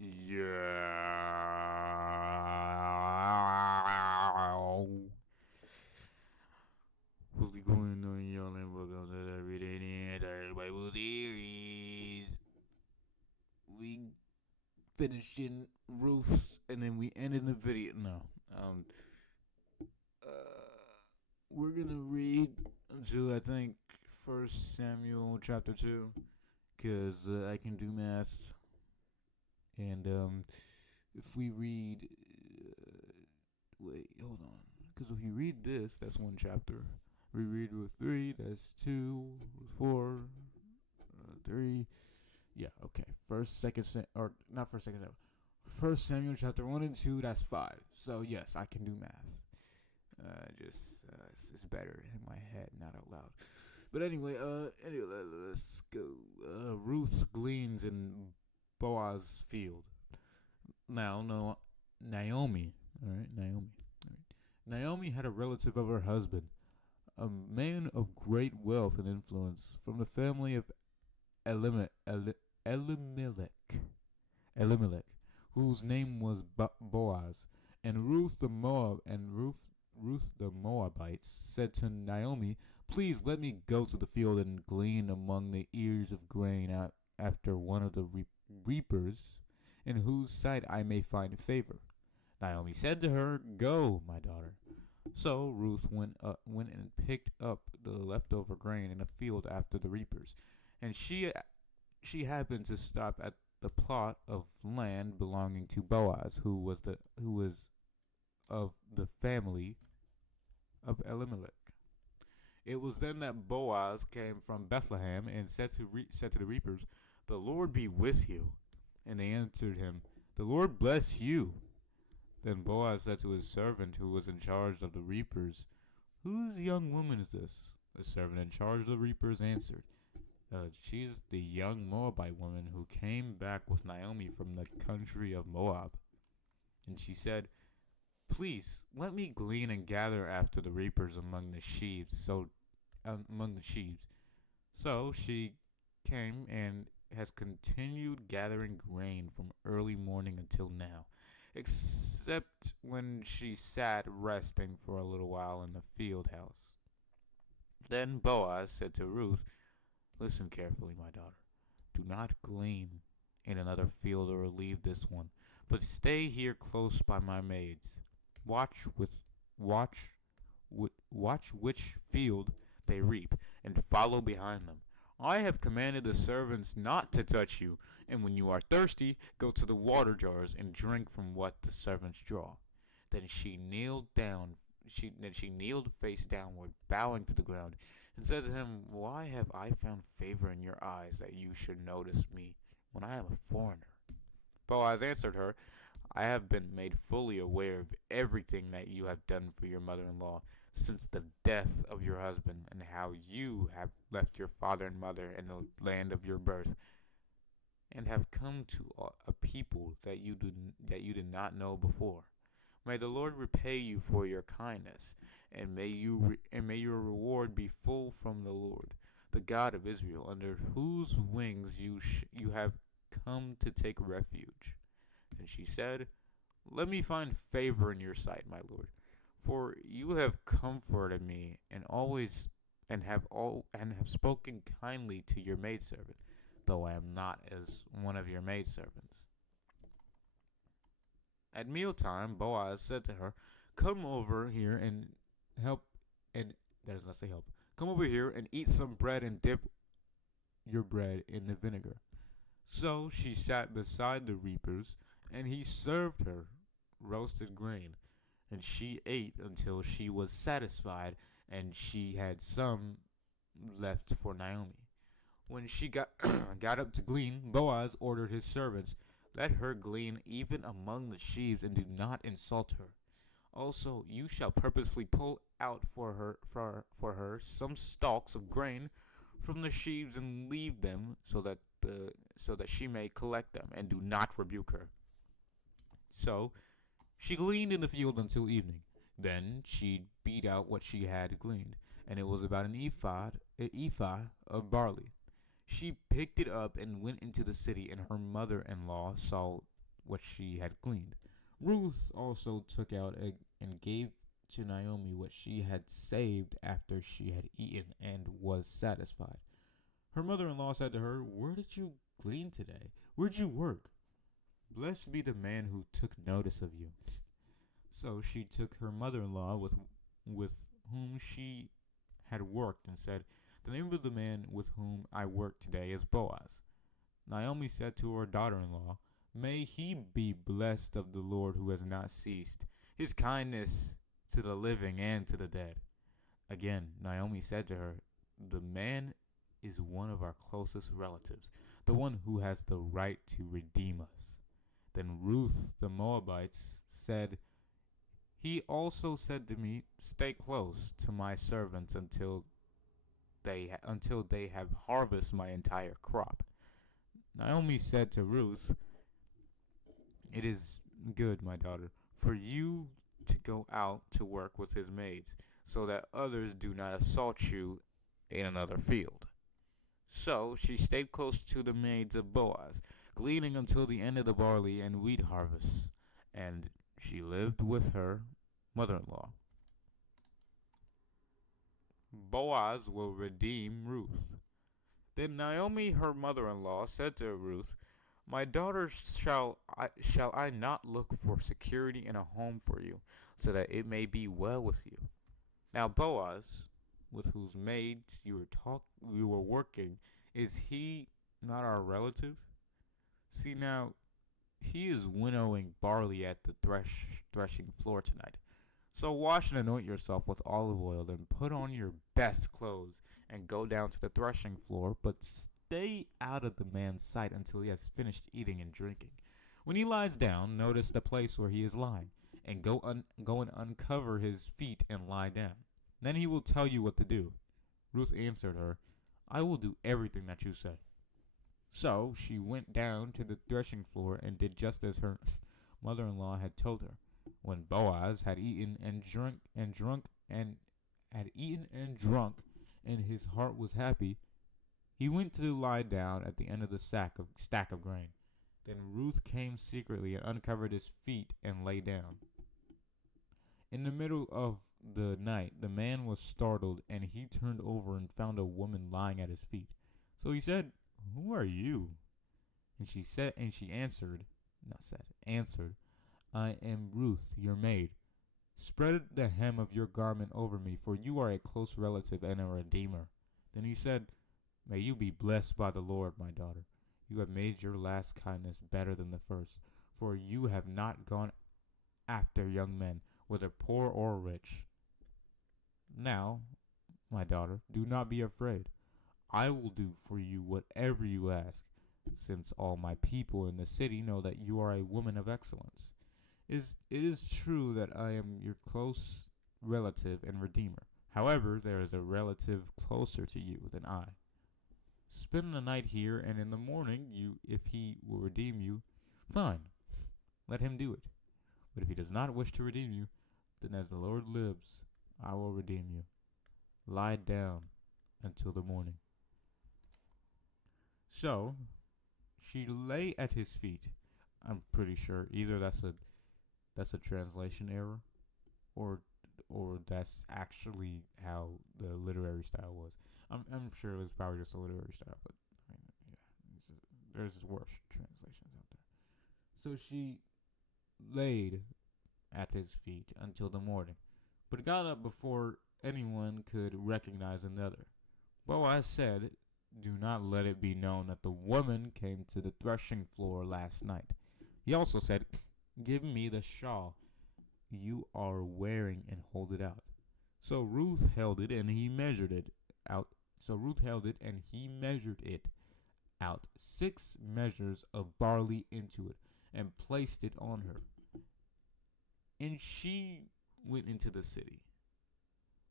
Yeah. What's going on, y'all, and welcome to the Everyday Bible series. We finishing Ruth, and then we ended the video. No, we're gonna read until I think First Samuel chapter 2, cause I can do math, and if we read, wait, hold on, because if you read this, that's one chapter. We read with 3, that's 2, with 4, 3. Yeah, okay. First Samuel chapter 1 and 2, that's 5. So, yes, I can do math. It's better in my head, not out loud. But anyway, let's go. Ruth gleans in Boaz's field. Now, no, Naomi. All right, Naomi. All right. Naomi had a relative of her husband, a man of great wealth and influence, from the family of Elimelech, Elimelech, whose name was Boaz. And Ruth the Moabites said to Naomi, "Please let me go to the field and glean among the ears of grain after one of the reapers, in whose sight I may find favor." Naomi said to her, "Go, my daughter." So Ruth went and picked up the leftover grain in a field after the reapers, and she happened to stop at the plot of land belonging to Boaz, who was of the family of Elimelech. It was then that Boaz came from Bethlehem and said to the reapers, "The Lord be with you." And they answered him, "The Lord bless you." Then Boaz said to his servant who was in charge of the reapers, "Whose young woman is this?" The servant in charge of the reapers answered, "She's the young Moabite woman who came back with Naomi from the country of Moab." And she said, "Please let me glean and gather after the reapers among the sheaves." So she came and has continued gathering grain from early morning until now, except when she sat resting for a little while in the field house. Then Boaz said to Ruth, "Listen carefully, my daughter. Do not glean in another field or leave this one, but stay here close by my maids. Watch with watch watch which field they reap, and follow behind them. I have commanded the servants not to touch you, and when you are thirsty, go to the water jars and drink from what the servants draw." Then she kneeled face downward, bowing to the ground, and said to him, "Why have I found favor in your eyes that you should notice me when I am a foreigner?" Boaz answered her, "I have been made fully aware of everything that you have done for your mother-in-law since the death of your husband, and how you have left your father and mother in the land of your birth, and have come to a people that you did not know before. May the Lord repay you for your kindness, and may your reward be full from the Lord, the God of Israel, under whose wings you have come to take refuge." And she said, "Let me find favor in your sight, my Lord, for you have comforted me and have spoken kindly to your maidservant, though I am not as one of your maidservants." At mealtime, Boaz said to her, "Come over here and help, and that is not say help. Come over here and eat some bread and dip your bread in the vinegar." So she sat beside the reapers, and he served her roasted grain, and she ate until she was satisfied, and she had some left for Naomi. When she got up to glean, Boaz ordered his servants, "Let her glean even among the sheaves, and do not insult her. Also, you shall purposely pull out for her some stalks of grain from the sheaves, and leave them so that she may collect them, and do not rebuke her." So she gleaned in the field until evening. Then she beat out what she had gleaned, and it was about an ephah of barley. She picked it up and went into the city, and her mother-in-law saw what she had gleaned. Ruth also took out and gave to Naomi what she had saved after she had eaten and was satisfied. Her mother-in-law said to her, "Where did you glean today? Where'd you work? Blessed be the man who took notice of you." So she took her mother-in-law with whom she had worked and said, "The name of the man with whom I work today is Boaz." Naomi said to her daughter-in-law, "May he be blessed of the Lord who has not ceased his kindness to the living and to the dead." Again, Naomi said to her, "The man is one of our closest relatives, the one who has the right to redeem us." Then Ruth the Moabites said, "He also said to me, 'Stay close to my servants until they have harvested my entire crop.'" Naomi said to Ruth, "It is good, my daughter, for you to go out to work with his maids, so that others do not assault you in another field." So she stayed close to the maids of Boaz, gleaning until the end of the barley and wheat harvests, and she lived with her mother-in-law. Boaz will redeem Ruth. Then Naomi, her mother-in-law, said to Ruth, "My daughter, shall I not look for security in a home for you, so that it may be well with you?" Now Boaz, with whose maid you were working, is he not our relative? See now, he is winnowing barley at the threshing floor tonight. So wash and anoint yourself with olive oil, then put on your best clothes and go down to the threshing floor, but stay out of the man's sight until he has finished eating and drinking. When he lies down, notice the place where he is lying, and go and uncover his feet and lie down. Then he will tell you what to do." Ruth answered her, "I will do everything that you say." So she went down to the threshing floor and did just as her mother-in-law had told her. When Boaz had eaten and drunk, and his heart was happy, he went to lie down at the end of the stack of grain. Then Ruth came secretly and uncovered his feet and lay down. In the middle of the night, the man was startled, and he turned over and found a woman lying at his feet. So he said, "Who are you?" And she answered, "I am Ruth, your maid. Spread the hem of your garment over me, for you are a close relative and a redeemer." Then he said, "May you be blessed by the Lord, my daughter. You have made your last kindness better than the first, for you have not gone after young men, whether poor or rich. Now, my daughter, do not be afraid. I will do for you whatever you ask, since all my people in the city know that you are a woman of excellence. It is true that I am your close relative and redeemer. However, there is a relative closer to you than I. Spend the night here, and in the morning, if he will redeem you, fine, let him do it. But if he does not wish to redeem you, then as the Lord lives, I will redeem you. Lie down until the morning." So she lay at his feet. I'm pretty sure either that's a translation error, or that's actually how the literary style was. I'm sure it was probably just a literary style, but I mean, yeah, there's worse translations out there. So she laid at his feet until the morning, but got up before anyone could recognize another. Boaz said, "Do not let it be known that the woman came to the threshing floor last night." He also said, "Give me the shawl you are wearing and hold it out." So Ruth held it and he measured it out. 6 measures of barley into it, and placed it on her. And she went into the city.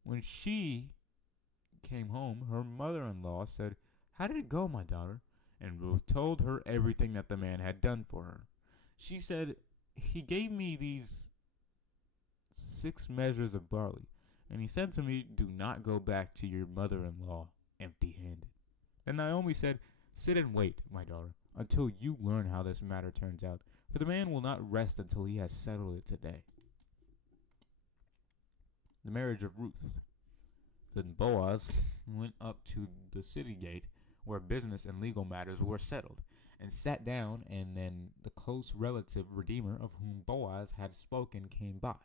When she came home, her mother-in-law said, "How did it go, my daughter?" And Ruth told her everything that the man had done for her. She said, "He gave me these 6 measures of barley, and he said to me, 'Do not go back to your mother-in-law empty-handed.'" Then Naomi said, "Sit and wait, my daughter, until you learn how this matter turns out. For the man will not rest until he has settled it today. The marriage of Ruth. Then Boaz went up to the city gate where business and legal matters were settled, and sat down, and then the close relative redeemer of whom Boaz had spoken came by.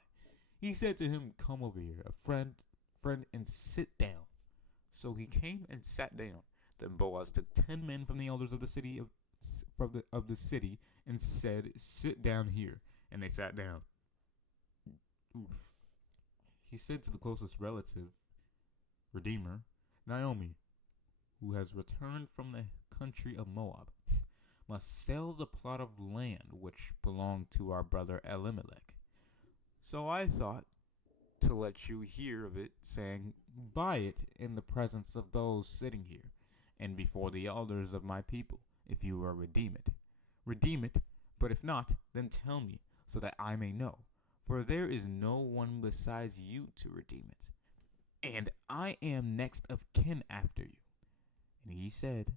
He said to him, "Come over here, a friend, and sit down." So he came and sat down. Then Boaz took 10 men from the elders of the city of the city and said, "Sit down here." And they sat down. Oof. He said to the closest relative, redeemer, Naomi, who has returned from the country of Moab, must sell the plot of land which belonged to our brother Elimelech. So I thought to let you hear of it, saying, "Buy it in the presence of those sitting here, and before the elders of my people, if you will redeem it. Redeem it, but if not, then tell me, so that I may know, for there is no one besides you to redeem it, and I am next of kin after you." And he said,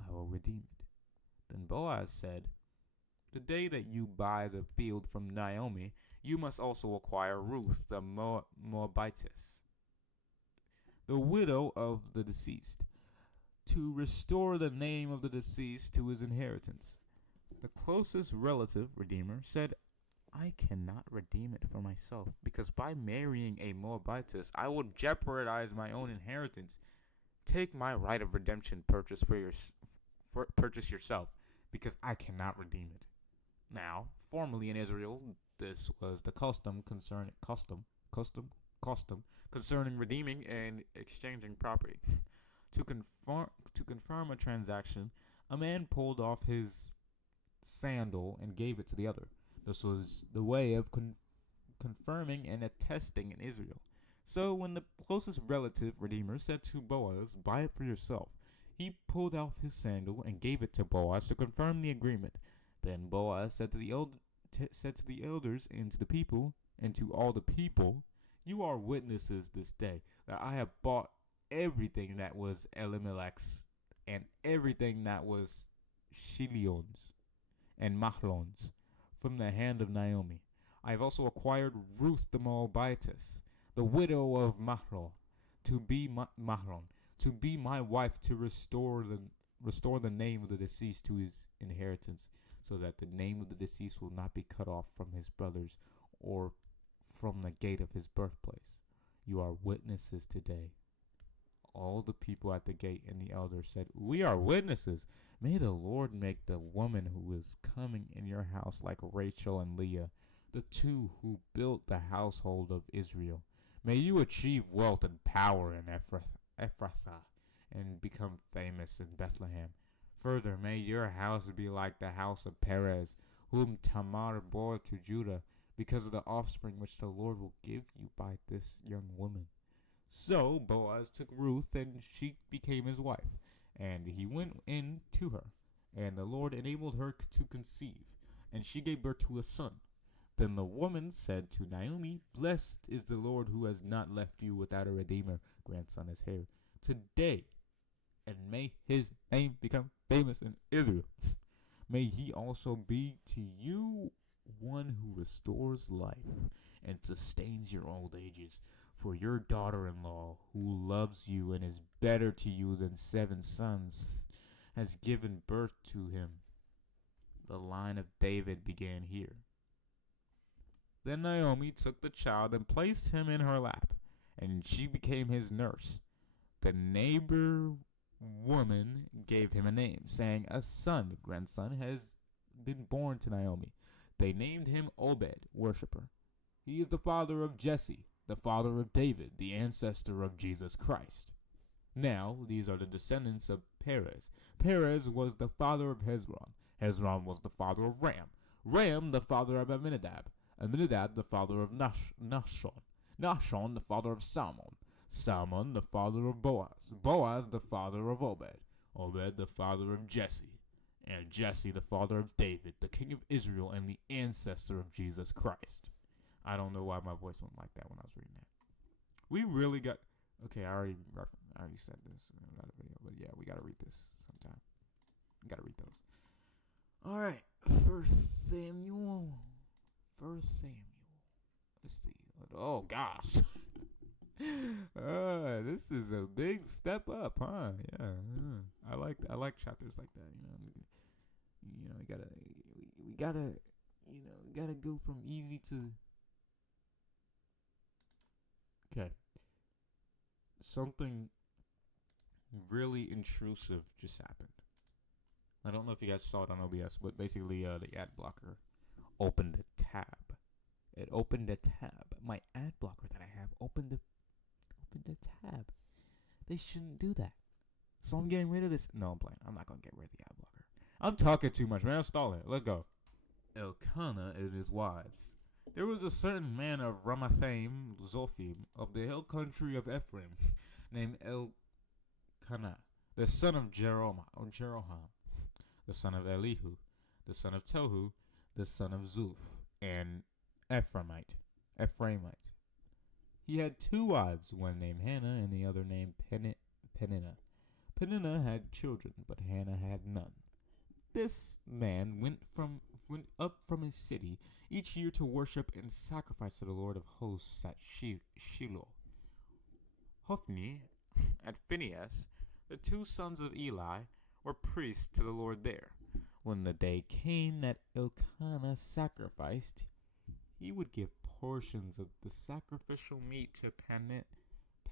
"I will redeem it." Then Boaz said, "The day that you buy the field from Naomi, you must also acquire Ruth the Moabitess, the widow of the deceased, to restore the name of the deceased to his inheritance." The closest relative, redeemer, said, "I cannot redeem it for myself, because by marrying a Moabitess, I would jeopardize my own inheritance. Take my right of redemption purchase yourself, because I cannot redeem it." Now, formerly in Israel, this was the custom concerning redeeming and exchanging property. To confirm a transaction, a man pulled off his sandal and gave it to the other. This was the way of confirming and attesting in Israel. So when the closest relative, redeemer, said to Boaz, "Buy it for yourself," he pulled off his sandal and gave it to Boaz to confirm the agreement. Then Boaz said to the elders and to the people, and to all the people, "You are witnesses this day that I have bought everything that was Elimelech's, and everything that was Chilion's and Mahlon's from the hand of Naomi. I have also acquired Ruth the Moabitess, the widow of Mahlon, to be my wife, to restore the name of the deceased to his inheritance, so that the name of the deceased will not be cut off from his brothers or from the gate of his birthplace. You are witnesses today." All the people at the gate and the elders said, "We are witnesses. May the Lord make the woman who is coming in your house like Rachel and Leah, the two who built the household of Israel. May you achieve wealth and power in Ephrathah and become famous in Bethlehem. Further, may your house be like the house of Perez, whom Tamar bore to Judah, because of the offspring which the Lord will give you by this young woman." So Boaz took Ruth, and she became his wife, and he went in to her, and the Lord enabled her to conceive, and she gave birth to a son. Then the woman said to Naomi, "Blessed is the Lord who has not left you without a redeemer, grandson as heir today, and may his name become famous in Israel. May he also be to you one who restores life and sustains your old ages. For your daughter-in-law, who loves you and is better to you than 7 sons, has given birth to him. The line of David began here." Then Naomi took the child and placed him in her lap, and she became his nurse. The neighbor woman gave him a name, saying, "A son, grandson, has been born to Naomi." They named him Obed, worshipper. He is the father of Jesse, the father of David, the ancestor of Jesus Christ. Now, these are the descendants of Perez. Perez was the father of Hezron. Hezron was the father of Ram. Ram, the father of Amminadab. Amminadab, the father of Nahshon. Nahshon, the father of Salmon. Salmon, the father of Boaz. Boaz, the father of Obed. Obed, the father of Jesse. And Jesse, the father of David, the king of Israel, and the ancestor of Jesus Christ. I don't know why my voice went like that when I was reading that. We really got... Okay, I already said this in another video, but yeah, we got to read this sometime. We got to read those. All right. First Samuel. First Samuel. Let's see. Oh gosh. This is a big step up, huh? Yeah. I like chapters like that. We gotta go from easy to okay. Something really intrusive just happened. I don't know if you guys saw it on OBS, but basically, the ad blocker opened a tab. It opened a tab. My ad blocker that I have opened a tab. They shouldn't do that. So I'm getting rid of this. No, I'm playing. I'm not gonna get rid of the ad blocker. I'm talking too much, man. Stall it. Let's go. Elkanah and his wives. There was a certain man of Ramathaim Zophim of the hill country of Ephraim, named Elkanah, the son of Jeroham, the son of Elihu, the son of Tohu, the son of Zuph, and Ephraimite. He had two wives, one named Hannah and the other named Peninnah. Peninnah had children, but Hannah had none. This man went up from his city each year to worship and sacrifice to the Lord of hosts at Shiloh. Hophni and Phinehas, the two sons of Eli, were priests to the Lord there. When the day came that Elkanah sacrificed, he would give portions of the sacrificial meat to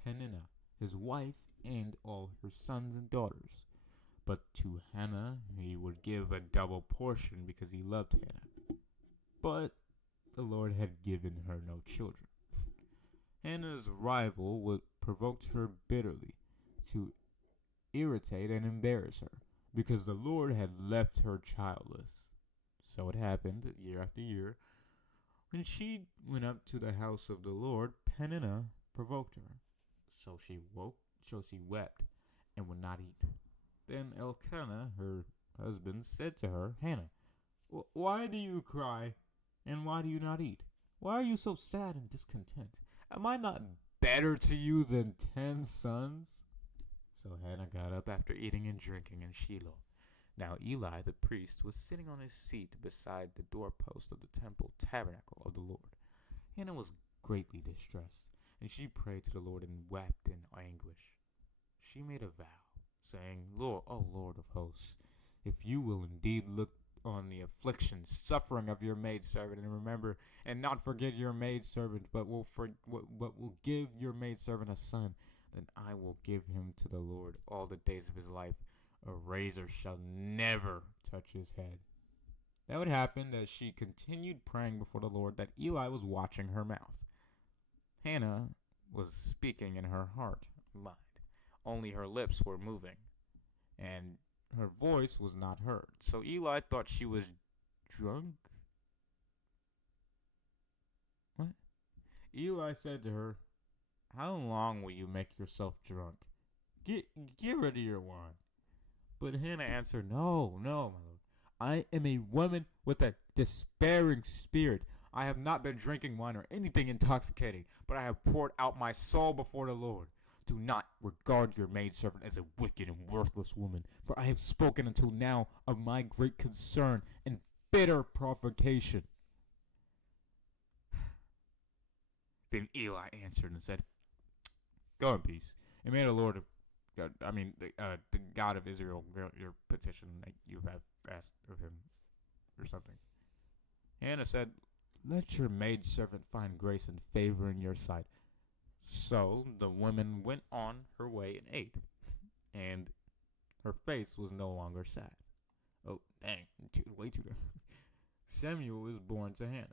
Peninnah, his wife, and all her sons and daughters. But to Hannah he would give a double portion because he loved Hannah. But the Lord had given her no children. Hannah's rival provoked her bitterly to irritate and embarrass her because the Lord had left her childless. So it happened year after year. When she went up to the house of the Lord, Peninnah provoked her. So she wept and would not eat. Then Elkanah, her husband, said to her, Hannah, why do you cry, and why do you not eat? Why are you so sad and discontent? Am I not better to you than 10 sons? So Hannah got up after eating and drinking in Shiloh. Now Eli the priest was sitting on his seat beside the doorpost of the temple tabernacle of the Lord. Hannah was greatly distressed, and she prayed to the Lord and wept in anguish. She made a vow, saying, Lord, O Lord of hosts, if you will indeed look on the affliction, suffering of your maidservant, and remember and not forget your maidservant, but will give your maidservant a son, then I will give him to the Lord all the days of his life. A razor shall never touch his head. That would happen as she continued praying before the Lord that Eli was watching her mouth. Hannah was speaking in her heart and mind. Only her lips were moving, and her voice was not heard. So Eli thought she was drunk. What? Eli said to her, how long will you make yourself drunk? Get rid of your wine. But Hannah answered, no, my lord. I am a woman with a despairing spirit. I have not been drinking wine or anything intoxicating, but I have poured out my soul before the Lord. Do not regard your maidservant as a wicked and worthless woman, for I have spoken until now of my great concern and bitter provocation. Then Eli answered and said, go in peace, and may the Lord of the God of Israel grant your petition that you have asked of him, or something. Hannah said, let your maidservant find grace and favor in your sight. So the woman went on her way and ate, and her face was no longer sad. Oh, dang, way too long. Samuel was born to Hannah.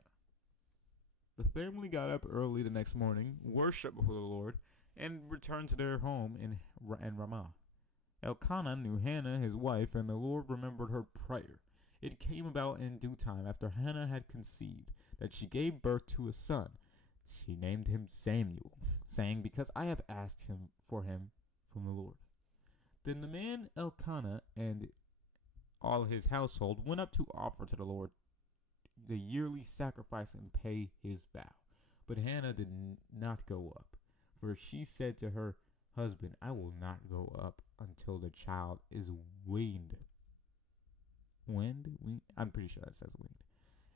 The family got up early the next morning, worshipped before the Lord, and returned to their home in Ramah. Elkanah knew Hannah, his wife, and the Lord remembered her prayer. It came about in due time, after Hannah had conceived, that she gave birth to a son. She named him Samuel, saying, because I have asked him from the Lord. Then the man Elkanah and all his household went up to offer to the Lord the yearly sacrifice and pay his vow. But Hannah did not go up, for she said to her husband, I will not go up until the child is weaned. wind. I'm pretty sure that says wind.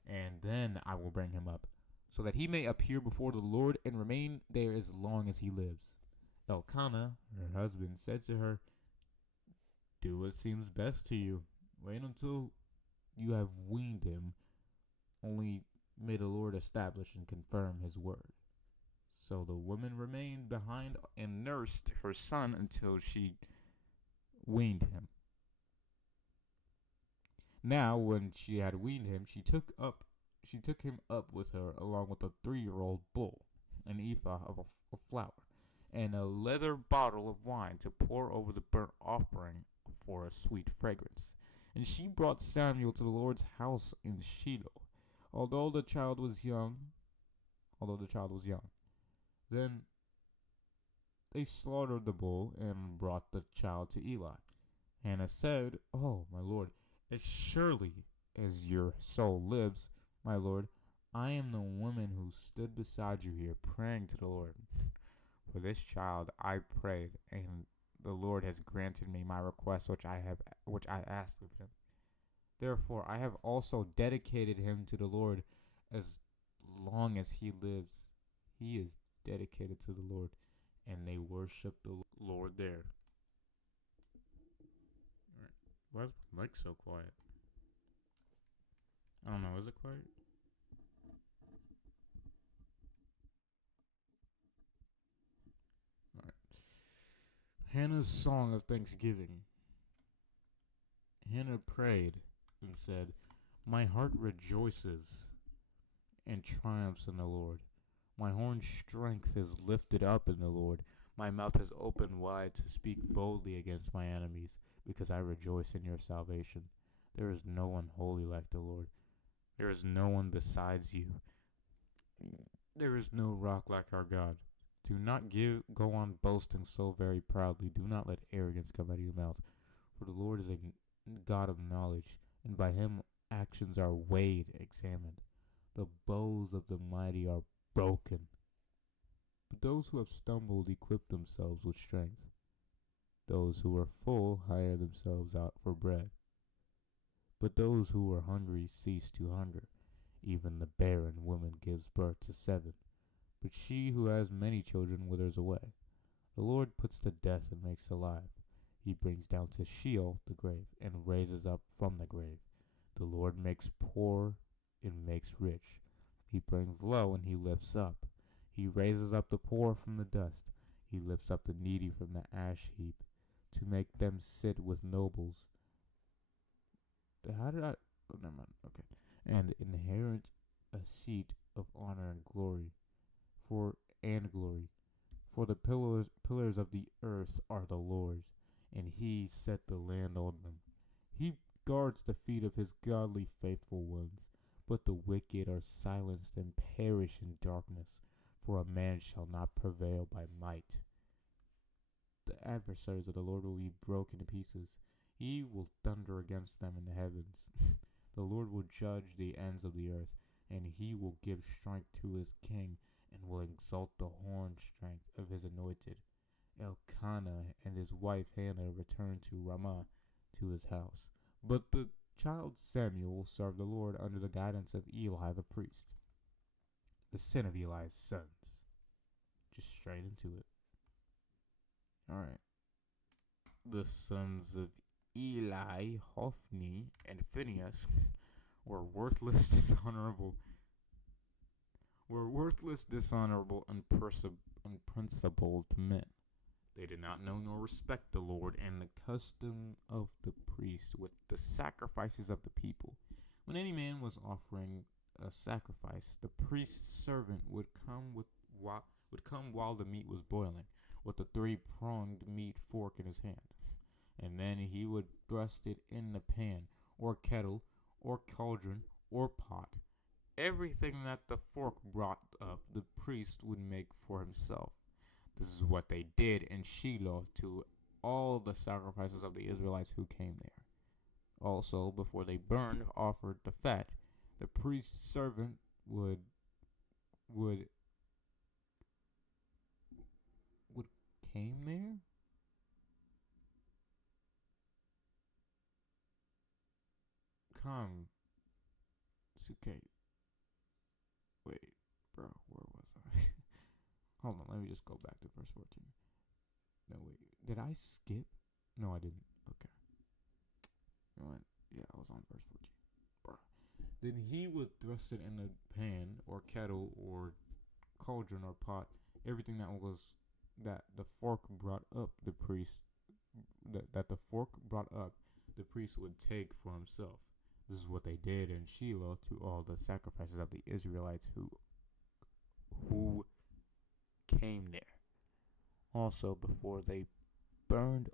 And then I will bring him up, so that he may appear before the Lord and remain there as long as he lives. Elkanah, her husband, said to her, "Do what seems best to you. Wait until you have weaned him. Only may the Lord establish and confirm his word." So the woman remained behind and nursed her son until she weaned him. Now, when she had weaned him, she took him up with her, along with a 3-year-old bull, an ephah of flour, and a leather bottle of wine to pour over the burnt offering for a sweet fragrance. And she brought Samuel to the Lord's house in Shiloh, although the child was young. Then they slaughtered the bull and brought the child to Eli. Hannah said, "Oh, my lord, as surely as your soul lives, my lord, I am the woman who stood beside you here praying to the Lord. For this child I prayed, and the Lord has granted me my request which I asked of him. Therefore I have also dedicated him to the Lord as long as he lives. He is dedicated to the Lord." And they worship the Lord there. Why is my mic so quiet? I don't know. Is it quiet? All right. Hannah's song of thanksgiving. Hannah prayed and said, "My heart rejoices and triumphs in the Lord. My horn's strength is lifted up in the Lord. My mouth is opened wide to speak boldly against my enemies, because I rejoice in your salvation. There is no one holy like the Lord. There is no one besides you. There is no rock like our God. Do not go on boasting so very proudly. Do not let arrogance come out of your mouth. For the Lord is a God of knowledge, and by him actions are weighed, examined. The bows of the mighty are broken, but those who have stumbled equip themselves with strength. Those who are full hire themselves out for bread, but those who are hungry cease to hunger. Even the barren woman gives birth to 7, but she who has many children withers away. The Lord puts to death and makes alive. He brings down to Sheol the grave, and raises up from the grave. The Lord makes poor and makes rich. He brings low and he lifts up. He raises up the poor from the dust. He lifts up the needy from the ash heap, to make them sit with nobles. How did I? Oh, never mind. Okay. And inherit a seat of honor and glory. For the pillars of the earth are the Lord's, and he set the land on them. He guards the feet of his godly faithful ones, but the wicked are silenced and perish in darkness, for a man shall not prevail by might. The adversaries of the Lord will be broken to pieces. He will thunder against them in the heavens. The Lord will judge the ends of the earth, and he will give strength to his king, and will exalt the horn strength of his anointed. Elkanah and his wife Hannah returned to Ramah, to his house. But the child Samuel served the Lord under the guidance of Eli the priest. The sin of Eli's sons. Just straight into it. Alright. The sons of Eli, Hophni, and Phinehas were worthless, dishonorable, unprincipled men. They did not know nor respect the Lord and the custom of the priest with the sacrifices of the people. When any man was offering a sacrifice, the priest's servant would come while the meat was boiling, with a 3-pronged meat fork in his hand, and then he would thrust it in the pan, or kettle, or cauldron, or pot. Everything that the fork brought up, the priest would make for himself. This is what they did in Shiloh to all the sacrifices of the Israelites who came there. Also, before they offered the fat, the priest's servant would came there. come. It's okay. Wait, bro, where was I? Hold on, let me just go back to verse 14. No, wait, did I skip? No, I didn't. Okay. You know what? Yeah, I was on verse 14. Bro. Then he would thrust it in a pan or kettle or cauldron or pot, everything that the fork brought up the priest that the fork brought up the priest would take for himself. This is what they did in Shiloh to all the sacrifices of the Israelites who came there. Also, before they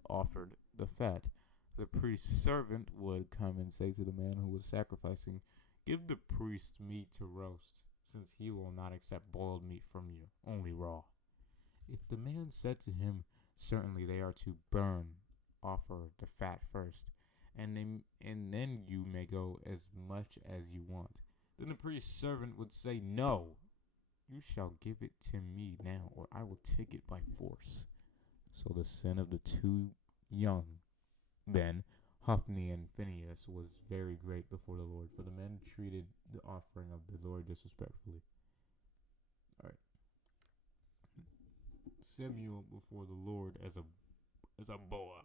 offered the fat, the priest's servant would come and say to the man who was sacrificing, "Give the priest meat to roast, since he will not accept boiled meat from you, only raw." If the man said to him, "Certainly they are to offer the fat first, and then you may go as much as you want," then the priest's servant would say, "No, you shall give it to me now, or I will take it by force." So the sin of the two young then, Hophni and Phinehas, was very great before the Lord, for the men treated the offering of the Lord disrespectfully. Alright. Samuel before the Lord as a boy.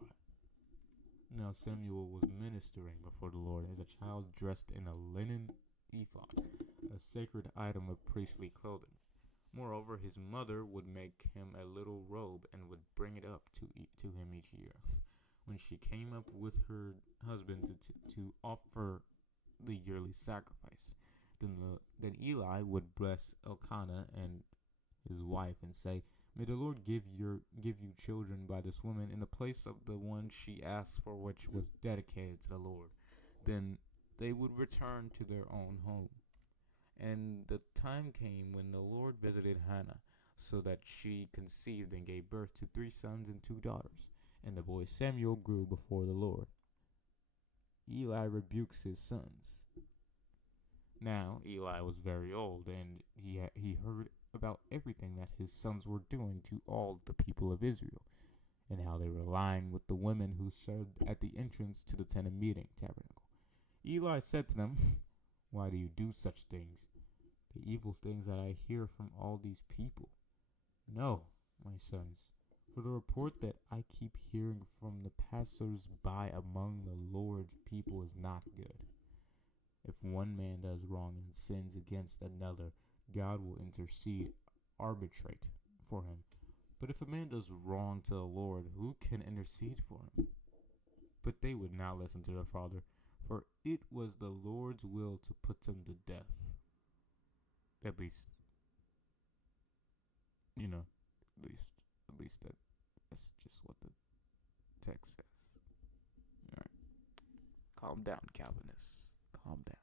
Now Samuel was ministering before the Lord as a child dressed in a linen ephod, a sacred item of priestly clothing. Moreover, his mother would make him a little robe and would bring it up to him each year. When she came up with her husband to offer the yearly sacrifice, then Eli would bless Elkanah and his wife and say, "May the Lord give you children by this woman in the place of the one she asked for, which was dedicated to the Lord." Then they would return to their own home. And the time came when the Lord visited Hannah, so that she conceived and gave birth to 3 sons and 2 daughters. And the boy Samuel grew before the Lord. Eli rebukes his sons. Now Eli was very old, and he heard about everything that his sons were doing to all the people of Israel, and how they were lying with the women who served at the entrance to the tent of meeting tabernacle. Eli said to them, "Why do you do such things? The evil things that I hear from all these people? No, my sons, for the report that I keep hearing from the passers-by among the Lord's people is not good. If one man does wrong and sins against another, God will arbitrate for him. But if a man does wrong to the Lord, who can intercede for him?" But they would not listen to their father, for it was the Lord's will to put them to death. At least, that's just what the text says. All right. Calm down, Calvinists. Calm down.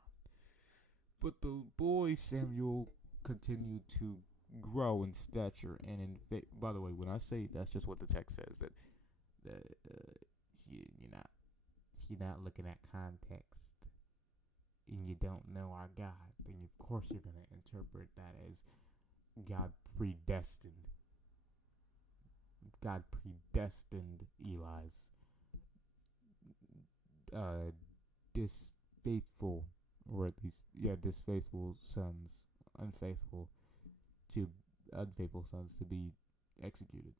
But the boy Samuel continued to grow in stature and in faith. By the way, when I say that's just what the text says, that you're not looking at context, and you don't know our God, then of course you're gonna interpret that as God predestined Eli's disfaithful, or at least, disfaithful sons, unfaithful sons to be executed.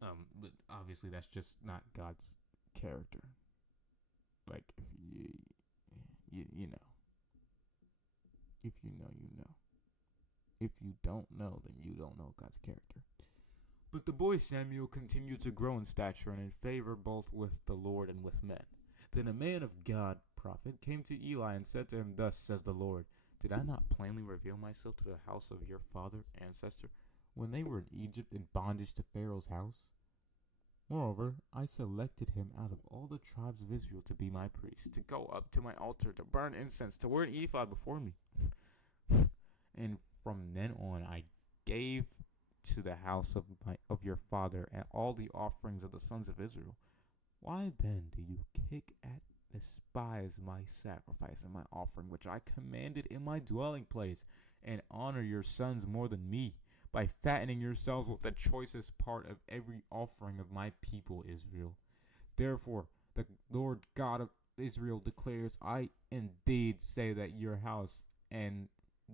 But obviously that's just not God's character. Like, if you know. If you know, you know. If you don't know, then you don't know God's character. But the boy Samuel continued to grow in stature and in favor both with the Lord and with men. Then a man of God, prophet, came to Eli and said to him, "Thus says the Lord, did I not plainly reveal myself to the house of your father, ancestor, when they were in Egypt in bondage to Pharaoh's house? Moreover, I selected him out of all the tribes of Israel to be my priest, to go up to my altar, to burn incense, to wear an ephod before me. And from then on I gave to the house of your father and all the offerings of the sons of Israel. Why then do you kick at, despise my sacrifice and my offering, which I commanded in my dwelling place, and honor your sons more than me, by fattening yourselves with the choicest part of every offering of my people Israel? Therefore, the Lord God of Israel declares, I indeed say that your house and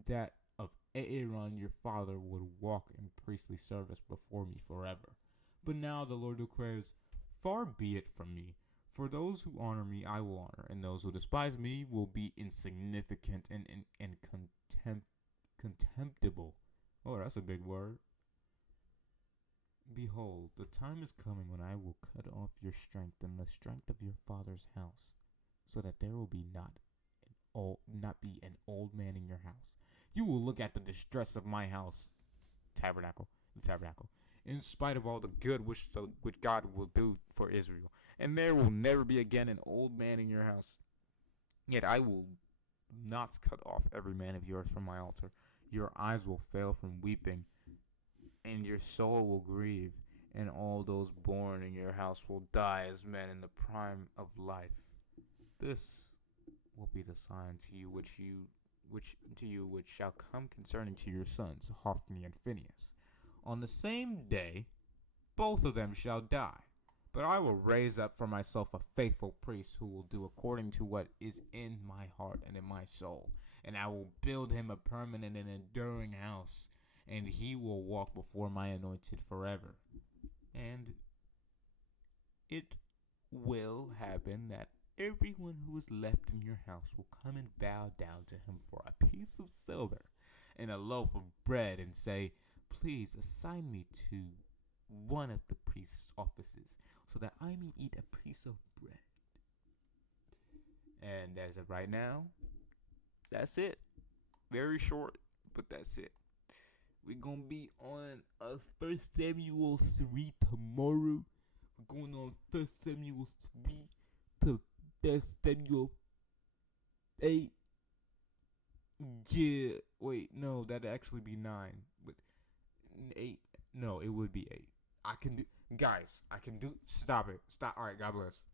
that of Aaron your father would walk in priestly service before me forever. But now the Lord declares, far be it from me. For those who honor me, I will honor, and those who despise me will be insignificant and contemptible. Oh, that's a big word. Behold, the time is coming when I will cut off your strength and the strength of your father's house, so that there will not be an old man in your house. You will look at the distress of my house, the tabernacle, in spite of all the good which God will do for Israel, and there will never be again an old man in your house. Yet I will not cut off every man of yours from my altar. Your eyes will fail from weeping, and your soul will grieve, and all those born in your house will die as men in the prime of life. This will be the sign to you which shall come concerning to your sons, Hophni and Phinehas. On the same day, both of them shall die. But I will raise up for myself a faithful priest who will do according to what is in my heart and in my soul. And I will build him a permanent and enduring house, and he will walk before my anointed forever. And it will happen that everyone who is left in your house will come and bow down to him for a piece of silver and a loaf of bread and say, please assign me to one of the priest's offices so that I may eat a piece of bread. And as of right now, that's it. Very short, but that's it. We're going to be on 1 Samuel 3 tomorrow. We're going on 1 Samuel 3 to 1 Samuel 8. Yeah, wait, no, that'd actually be 9. But 8, no, it would be 8. I can do, guys, stop it. Stop. All right, God bless.